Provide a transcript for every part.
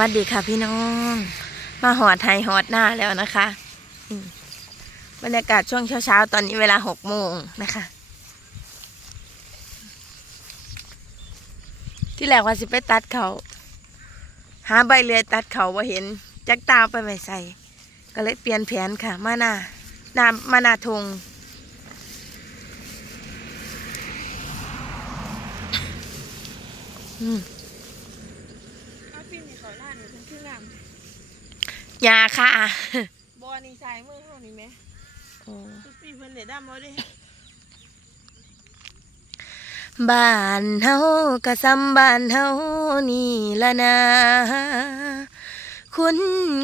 วัสดีค่ะพี่น้อง มาหอดไทยหอดหน้าแล้วนะคะบรรยากาศช่วงเช้าๆ ตอนนี้เวลาหกโมงนะคะ ที่แรกว่าสิไปตัดเขา หาใบเลือยตัดเขาว่าเห็น จักตาไปไม่ใส่ ก็เลยเปลี่ยนแผนค่ะ มาหน้าหนามาหน้าทงอืม เอาฟิล์มนี่เขาล่านี่เพิ่นคืองาม ยาค่ะบอนี่สายมือเฮานี่แหมทุกปีเพิ่นได้ดำเอาเด้บ้านเฮากะซ้ำบ้านเฮานี่ละนาคุณ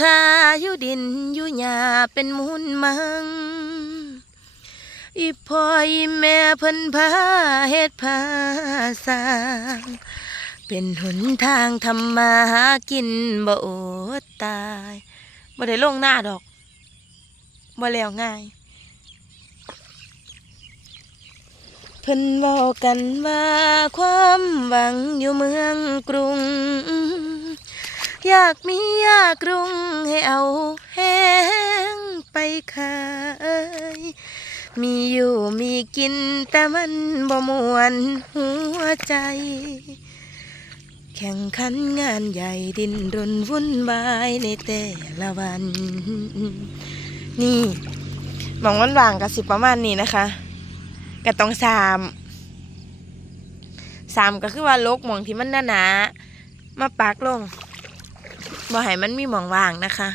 ค่าอยู่ดินอยู่หญ้าเป็นมูลมัง อีพ่ออีแม่เพิ่นพาเฮ็ดพาสร้างเป็นหนทางทำมาหากินบ่อดตาย บ่ได้ลงหน้าดอกบ่แล้วง่าย เพิ่นบอกกันว่าความหวังอยู่เมืองกรุง อยากมีอยากรุงให้เอาแห้งไปขายมีอยู่มีกินแต่มันบ่มวนหัวใจ แข่งขันงานใหญ่ดินรนวุ่นวายในแต่ละวัน นี่หมองวันวางกับสิประมาณนี้นะคะก็ต้องสามสามก็คือว่าลกหมองที่มันหนาหนามาปักลงบ่ให้มันมีหมองว่างนะคะ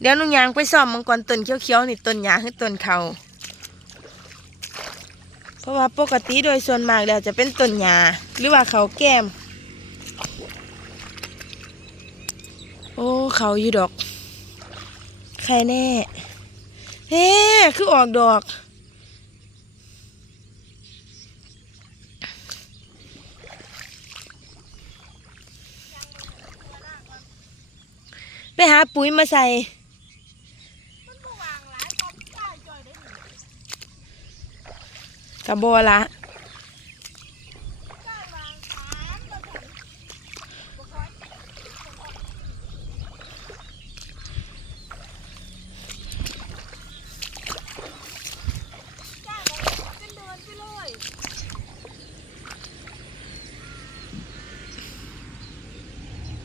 เดี๋ยวนุ่งยางไปซ่อมมังกรต้นเขียวๆนี่ต้นยางคือต้นเขาเพราะว่าปกติโดยส่วนมากแล้วจะเป็นต้นหญ้าหรือว่าเขาแก้ม อ้เขาอยู่ดอก ใครแน่เฮ้คือออกดอก ไปหาปุ๋ยมาใส่กับโบละ จ้างวางถามบ่ถึงบ่ค่อยจ้างวางเป็นเดือนไปเลย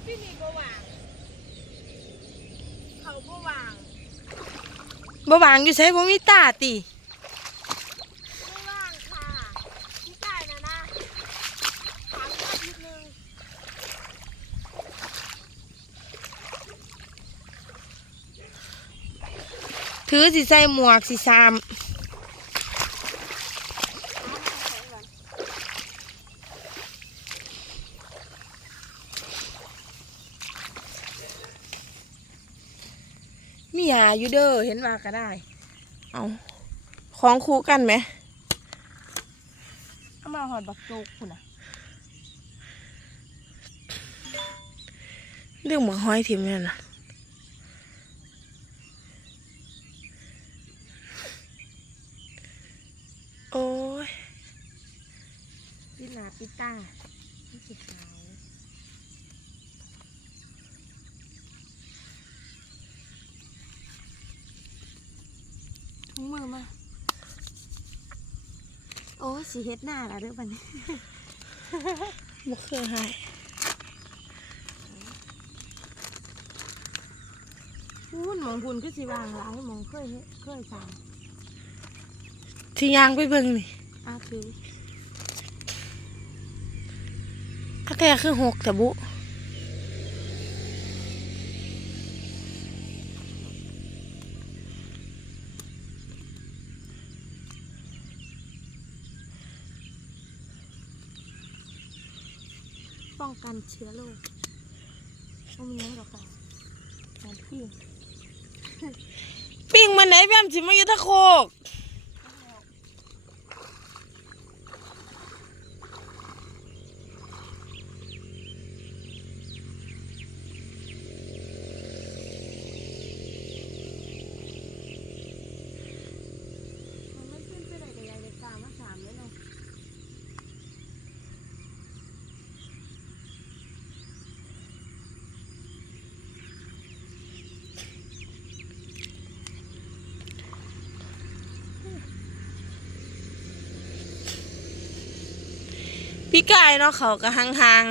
พี่นี่บ่วาง เขาบ่ วางบ่วางอยู่ใส่บ่มีตาติไม่ว่างค่ะพี่จ่ายนะนะถามอาทิตย์หนึ่งถือสิใส่หมวกสิสาม ถามมาใส่ก่อน มีหาอยู่เด้อเห็นว่าก็ได้ เอาของคู่กันไหมเอามาหอดบักโจกคุณอะเรื่องหมอห้อยทิมเนี่ยนะโอ้ยปิลาปิตาพี่สิขาว ถุงมือมา โอ้ย สีเฮ็ดหน้าละเด้อบัดนี้บ่เคยให้พูนหมองพูนคือสิวางหลายหมองเคยเฮ็ดเคยสั่งที่ยางไปเบิ่งนี่อ้าคือก็แต่คือหกแต่บุ ป้องกันเชื้อโรคบ่มีหยังดอกค่ะการพี่ ปิ้งมันไหนแม่มสิมาอยู่ตะโคก มันไม่ขึ้นไปไหนกับยายเด็กตามมาสามเลยเนาะ พี่กายเนาะเขาก็ห่าง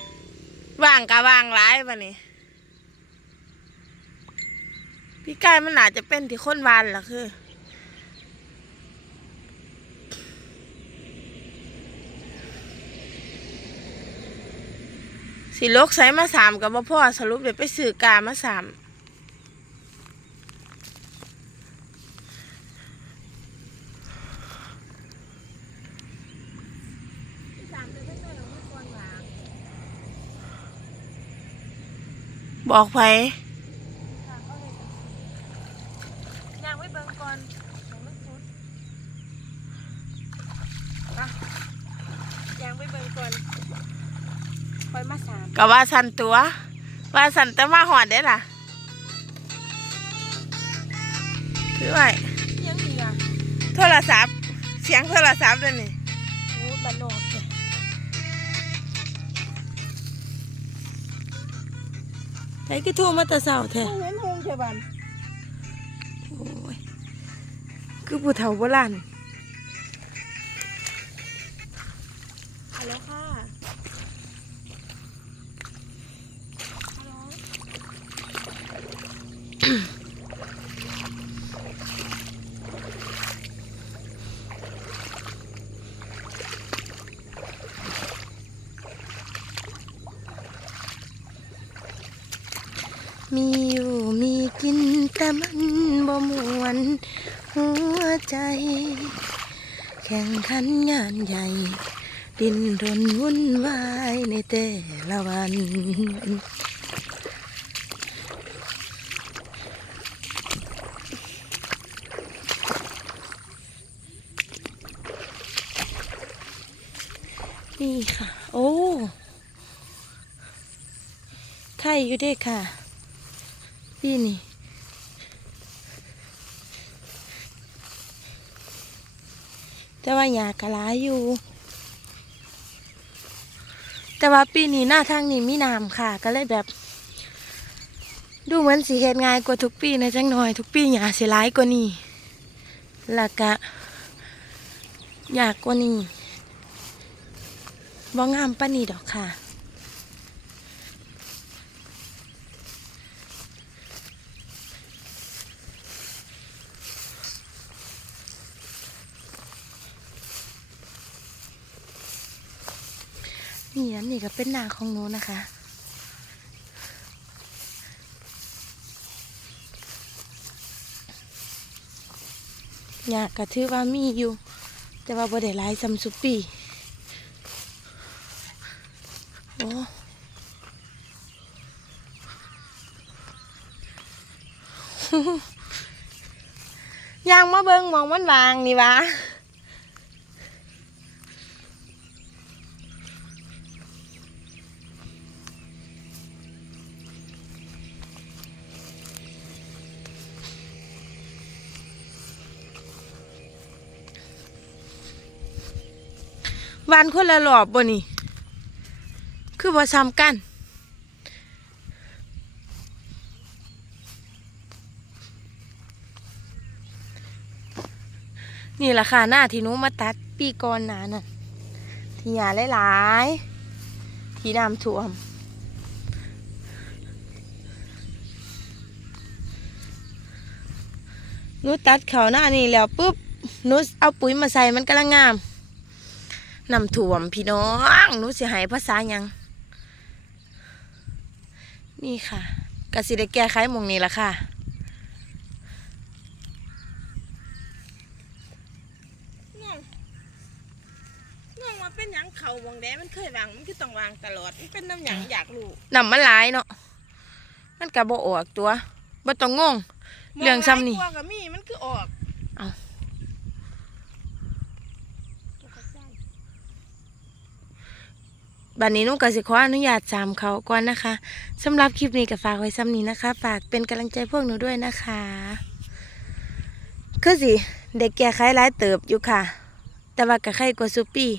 ๆว่างก็ว่างร้ายปะนี่พี่กายมันอาจจะเป็นที่คนวานล่ะคือสิลกใส่มาสามกับพ่อสรุปเดี๋ยวไปสื่อกามาสาม ที่สามเป็นเพื่อนๆของคนหลัง บอกไปค่ะก็เลยย่างไว้เบิ่งก่อนของมันสุดอะย่างไว้เบิ่งก่อนคอยมาสามก็ว่าสันตัว ว่าสันแต่มาหอดได้ล่ะคือไว้ยังดีอะโทรศัพท์เสียงโทรศัพท์เลยนี่โอ้บันโนดเไอ้ก็โทรมาแต่เช้าแท้เห็นหงใช่บันโอ้ยคือผู้เฒ่าโบราณฮัลโหลค่ะฮัลโหล มีอยู่มีกิน แต่มันบ่มวนหัวใจ แข่งขันงานใหญ่ ดินรนวุ่นวายในแต่ละวัน นี่ค่ะ โอ้ไข่อยู่ด้ค่ะ พี่นี่ แต่ว่าอยากกะลายอยู่ แต่ว่าปีนี้หน้าทางนี้มีน้ำค่ะ ก็เลยแบบ ดูเหมือนสีเห็ดง่ายกว่าทุกปีนะจังหน่อย ทุกปีหยาสิร้ายกว่านี้ละกะอยากกว่านี้บ่งามปานนี้ดอกค่ะ นี่อันนี้ก็เป็นนาของหนูนะคะ อยากกระทือว่ามีอยู่ แต่ว่าบ่ได้หลายซัมซุปปีโอ้ยางมาเบิงมองมันวางนี่วะ วันคนละหลอบบ่นี่ คือบ่ซ้ำกัน นี่แหละค่ะหน้าที่หนูมาตัดปีก่อนหนาน่ะ ที่หยาหลายๆ ที่น้ำท่วมหนูตัดเขาหน้านี่แล้วปุ๊บหนูเอาปุ๋ยมาใส่มันกำลังงาม น้ำท่วมพี่น้องหนูสิใหายภาษาหยัง นี่ค่ะกสิได้แก้ไขหมองนี้ละค่ะง่วงง่วงว่าเป็นหยังเขาวงแดมันเคยวางมันคือต้องวางตลอดมันเป็นน้ำหยังอยากรู้น้ำมันหลายเนาะมันกะบ่ออกตัวบ่ต้องงง เรื่องซ้ำนี่มองหลายกว่ากับมีมันคือออก บัดนี้นุกสิขออนุญาตจามเขาก่อนนะคะสำหรับคลิปนี้ก็ฝากไว้ซ้ำนี้นะคะ ฝากเป็นกำลังใจพวกหนูด้วยนะคะคือสิเด็กแก่ไขร้ายเติบอยู่ค่ะ แต่ว่าก็ไข้กว่าซุปปี้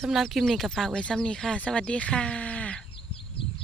สำหรับคลิปนี้ก็ฝากไว้ซ้ำนี้ค่ะ สวัสดีค่ะ